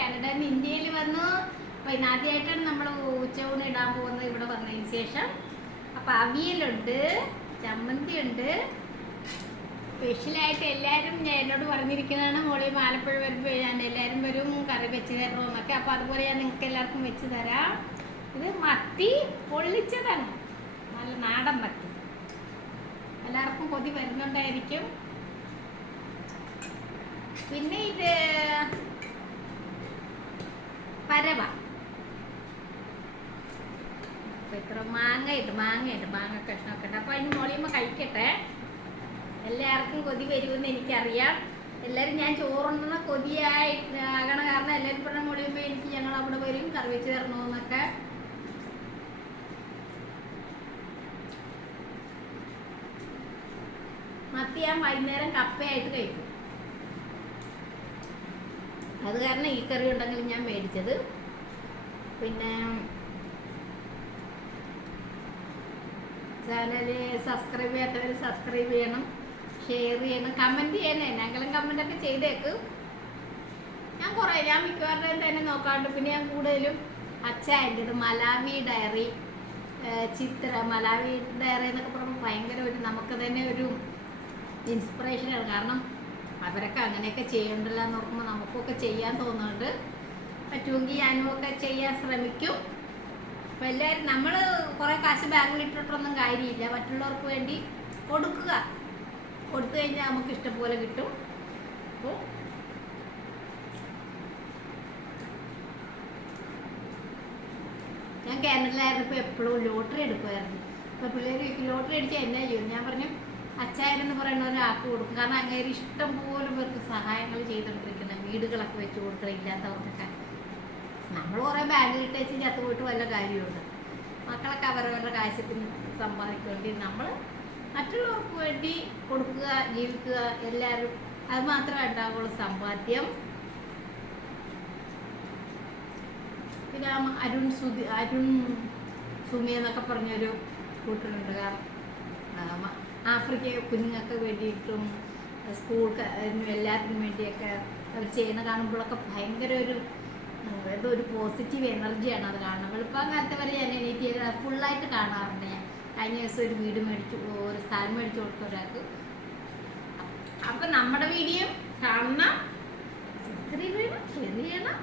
കാനഡയിൽ ഇന്ത്യയിൽ വന്നു പിന്നെ ആദ്യമായിട്ടാണ് നമ്മൾ ഉച്ചയൂണ് ഇടാൻ പോകുന്നത് ഇവിടെ വന്നതിന് ശേഷം. അപ്പം അവിയലുണ്ട് ചമ്മന്തി ഉണ്ട് സ്പെഷ്യലായിട്ട് എല്ലാവരും ഞാൻ എന്നോട് പറഞ്ഞിരിക്കുന്നതാണ് മോളി ആലപ്പുഴ വരുമ്പോൾ ഞാൻ എല്ലാവരും വരും കറി വെച്ച് തരണമെന്നൊക്കെ അപ്പോൾ അതുപോലെ ഞാൻ നിങ്ങൾക്ക് എല്ലാവർക്കും വെച്ച് തരാം. ഇത് മത്തി പൊള്ളിച്ചതാണ്. നല്ല നാടൻ മത്തി. എല്ലാവർക്കും കൊതി വരുന്നുണ്ടായിരിക്കും. പിന്നെ ഇത് പരവ. അപ്പൊ ഇത്ര മാങ്ങയിട്ട് മാങ്ങയുണ്ട് മാങ്ങ കഷ്ണമൊക്കെ ഉണ്ട്. അപ്പൊ അതിന് മോളിയമ്മ കഴിക്കട്ടെ. എല്ലാവർക്കും കൊതി വരുമെന്ന് എനിക്കറിയാം. എല്ലാവരും ഞാൻ ചോറുണ്ടെന്ന കൊതിയായി ആകണ കാരണം എല്ലാവരും പറഞ്ഞ മോളിയമ്മ എനിക്ക് ഞങ്ങൾ അവിടെ വരും കറി വെച്ച് തരണമെന്നൊക്കെ മത്തി ഞാൻ വൈകുന്നേരം കപ്പയായിട്ട് കഴിക്കും. അത് കാരണം ഈ കറി ഉണ്ടെങ്കിൽ ഞാൻ മേടിച്ചത്. പിന്നെ ചാനൽ സബ്സ്ക്രൈബ് ചെയ്യാത്തവർ സബ്സ്ക്രൈബ് ചെയ്യണം ഷെയർ ചെയ്യണം കമന്റ് ചെയ്യണേ ഞങ്ങളും കമന്റൊക്കെ ചെയ്തേക്ക്. ഞാൻ കുറേ ഞാൻ മിക്കവാറും തന്നെ നോക്കാറുണ്ട്. പിന്നെ ഞാൻ കൂടുതലും അച്ഛന്റെത് മലാവി ഡയറി ചിത്ര മലാവി ഡയറി എന്നൊക്കെ പറയുമ്പോൾ ഭയങ്കര ഒരു നമുക്ക് തന്നെ ഒരു ഇൻസ്പിറേഷനാണ് കാരണം അവരൊക്കെ അങ്ങനെയൊക്കെ ചെയ്യണ്ടല്ലോ എന്ന് ഓർക്കുമ്പോൾ നമുക്കൊക്കെ ചെയ്യാൻ തോന്നുന്നുണ്ട്. പറ്റുമെങ്കിൽ ഞാനും ഒക്കെ ചെയ്യാൻ ശ്രമിക്കും. അപ്പം എല്ലാവരും നമ്മൾ കുറേ കാശ് ബാങ്കിൽ ഇട്ടിട്ടൊന്നും കാര്യമില്ല. മറ്റുള്ളവർക്ക് വേണ്ടി കൊടുക്കുക. കൊടുത്തു കഴിഞ്ഞാൽ നമുക്ക് ഇഷ്ടംപോലെ കിട്ടും. അപ്പോൾ ഞാൻ കാനഡയിലായിരുന്നപ്പോൾ എപ്പോഴും ലോട്ടറി എടുക്കുമായിരുന്നു അപ്പോൾ പിള്ളേർ ലോട്ടറി അടിച്ചാൽ എന്നാ ചെയ്യും ഞാൻ പറഞ്ഞു അച്ചായനെന്ന് പറയുന്ന ആപ്പ് കൊടുക്കും. കാരണം അങ്ങേര് ഇഷ്ടം പോലെ പേർക്ക് സഹായങ്ങൾ ചെയ്തുകൊണ്ടിരിക്കുന്ന വീടുകളൊക്കെ വെച്ച് കൊടുക്കുക ഇല്ലാത്തവർക്കൊക്കെ. നമ്മൾ കുറേ ബാങ്കിൽ ഇട്ട് വെച്ച് ചത്തു പോയിട്ട് വല്ല കാര്യമുണ്ട് മക്കളൊക്കെ അവരവരുടെ കാശത്തിന് സമ്പാദിക്കേണ്ടി നമ്മൾ മറ്റുള്ളവർക്ക് വേണ്ടി കൊടുക്കുക ജീവിക്കുക എല്ലാവരും അത് മാത്രമേ ഉണ്ടാവുള്ളൂ. സമ്പാദ്യം. പിന്നെ അരുൺ സുധി അരുൺ സുമി എന്നൊക്കെ പറഞ്ഞൊരു കൂട്ടുണ്ട് കാരണം ആഫ്രിക്ക കുഞ്ഞുങ്ങൾക്ക് വേണ്ടിയിട്ടും സ്കൂൾ എല്ലാത്തിനും വേണ്ടിയൊക്കെ അവർ ചെയ്യുന്ന കാണുമ്പോഴൊക്കെ ഭയങ്കര ഒരു എന്തോ ഒരു പോസിറ്റീവ് എനർജിയാണ് അത് കാണുന്നത്. വെളുപ്പം കാലത്തെ വരെ ഞാൻ എണീറ്റ് ഫുള്ളായിട്ട് കാണാറുണ്ട് ഞാൻ. കഴിഞ്ഞ ദിവസം ഒരു വീട് മേടിച്ചു ഒരു സ്ഥലം മേടിച്ചു കൊടുത്ത ഒരാൾക്ക്. അപ്പം നമ്മുടെ വീഡിയോ കാണണം. സബ്സ്ക്രൈബ് ചെയ്യണം ഷെയർ ചെയ്യണം.